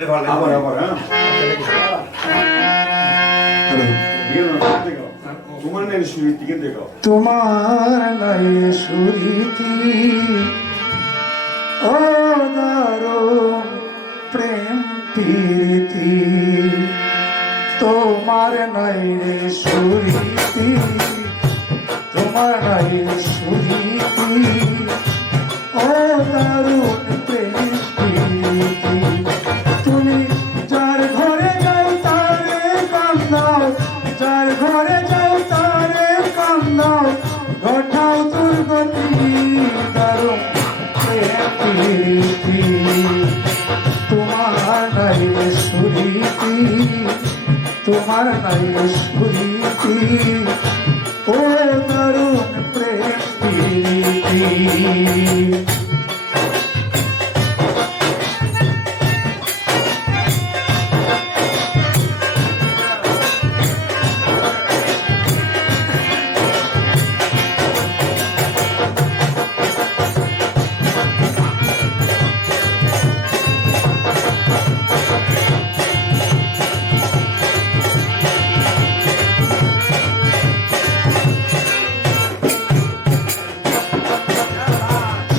আবার আবার তোমার নাই সুরীতি দেখো তোমার নাই সুরীতি ও দারুণ প্রেম প্রীতি তোমার নাই রে সুরীতি তোমার নাই রে সুরীতি ও দারুণ প্রেম প্রীতি তুমি যার ঘরে যাও তারে কান্দাও যার ঘরে যাও তারে কান্দাও ঘটাও দুর্গতি দারুণ প্রেম প্রীতি তোমার নাই রে সুরীতি তোমার নাই রে সুরীতি ও দারুণ প্রেম প্রীতি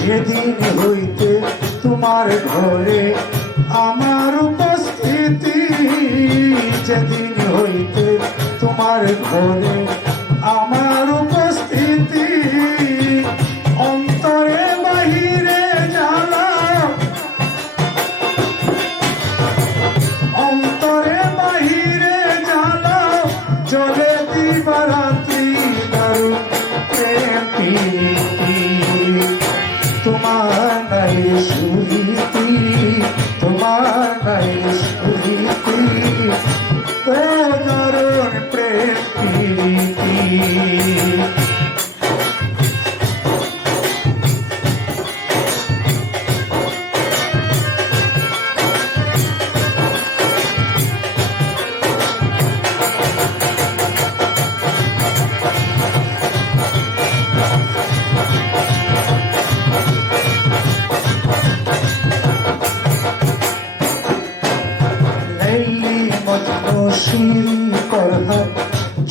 যেদিন হইতে তোমার ঘরে আমার উপস্থিতি যেদিন হইতে তোমার ঘরে আমার উপস্থিতি অন্তরে বাহিরে জ্বালা অন্তরে বাহিরে জ্বালা জলে দিবারাত্রি দারুণ প্রেম প্রীতি তোমার নাই সুরীতি তোমার নাই সুরীতি ও দারুণ প্রেম প্রীতি শিরি করহা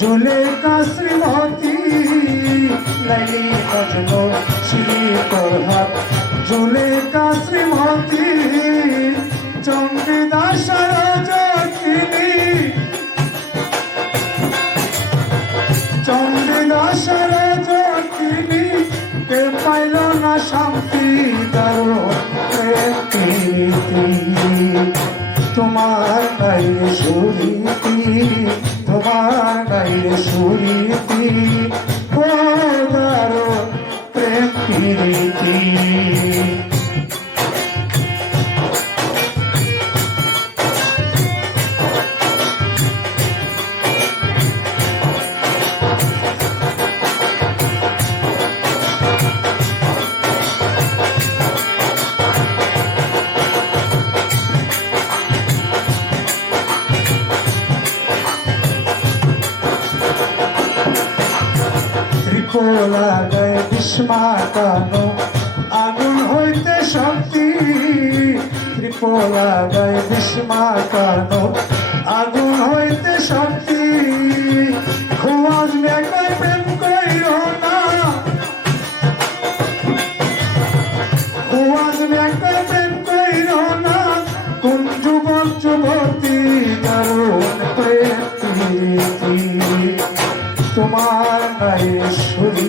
জুলেখা শ্রীমতী লাইলি মজনু শিরি করহা জুলেখা শ্রীমতী চন্দ্রদাসর জকিনী চন্দ্রদাসর জকিনী কে পাইল না শান্তি দারুণ প্রেম প্রীতি তোমার নাই সুরীতি তোমার নাই সুরীতি ও দারুণ প্রেম প্রীতি লাগায় বিস্মাকানো আগুন হইতে শক্তি ত্রিপলাগায় বিস্মাকানো আগুন হইতে শক্তি খোয়াজ মেঘায় প্রেম কইর না খোয়াজ মেঘায় প্রেম কইর না কোন যুবক যুবতী দারুণ প্রেম প্রীতি তোমার নাই সুরীতি